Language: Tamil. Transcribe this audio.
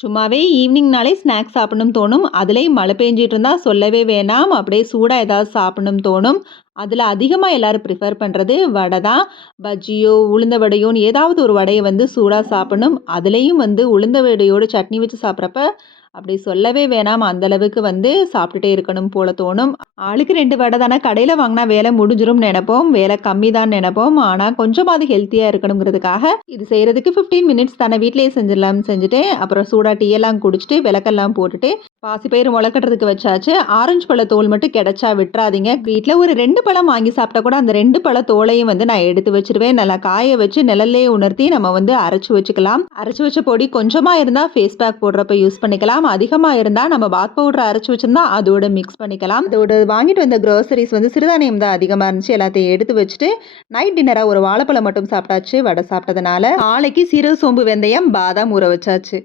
சும்மாவே ஈவினிங்னாலே ஸ்நாக்ஸ் சாப்பிடணும்னு தோணும். அதுலேயும் மழை பெஞ்சிட்டு இருந்தா சொல்லவே வேணாம். அப்படியே சூடா ஏதாவது சாப்பிடணும்னு தோணும். அதில அதிகமா எல்லாரும் ப்ரிஃபர் பண்றது வடை தான். பஜ்ஜியோ, உளுந்த வடையோன்னு ஏதாவது ஒரு வடைய வந்து சூடா சாப்பிடணும். அதுலேயும் வந்து உளுந்த வடையோட சட்னி வச்சு சாப்பிட்றப்ப அப்படி சொல்லவே வேணாம். அந்த அளவுக்கு வந்து சாப்பிட்டுட்டே இருக்கணும் போல தோணும். ஆளுக்கு 2 வடை தானே கடையில வாங்கினா வேலை முடிஞ்சிரும்னு நெனைப்போம். வேலை கம்மி தான் நெனைப்போம். ஆனா கொஞ்சமாவது ஹெல்த்தியா இருக்கணுங்கிறதுக்காக இது செய்றதுக்கு 15 மினிட்ஸ் தானே வீட்லயே செஞ்சிடலாம்னு செஞ்சுட்டு, அப்புறம் சூடா டீ எல்லாம் குடிச்சிட்டு, விளக்கெல்லாம் போட்டுட்டு, பாசிப்பயிறு மொளக்கட்டுறதுக்கு வச்சாச்சு. ஆரஞ்சு பழ தோல் மட்டும் கிடைச்சா விட்றாதீங்க. வீட்ல ஒரு 2 பழம் வாங்கி சாப்பிட்டா கூட அந்த 2 பழ தோலையும் வந்து நான் எடுத்து வச்சுருவேன். நல்லா காய வச்சு நிழல்லயே உணர்த்தி நம்ம வந்து அரைச்சு வச்சுக்கலாம். அரைச்சு வச்ச பொடி கொஞ்சமா இருந்தா ஃபேஸ் பேக் போடுறப்ப யூஸ் பண்ணிக்கலாம். அதிகமா இருந்தா நம்ம பாத் பவுடர் அரைச்சு வச்சிருந்தா அதோட மிக்ஸ் பண்ணிக்கலாம். அதோட வாங்கிட்டு வந்த குரோசரிஸ் வந்து சிறுதானியம் தான் அதிகமா இருந்துச்சு. எல்லாத்தையும் எடுத்து வச்சுட்டு, நைட் டின்னரா ஒரு வாழைப்பழம் மட்டும் சாப்பிட்டாச்சு. வடை சாப்பிட்டதுனால. நாளைக்கு சீரக சோம்பு வெந்தயம், பாதாம் ஊற வச்சாச்சு.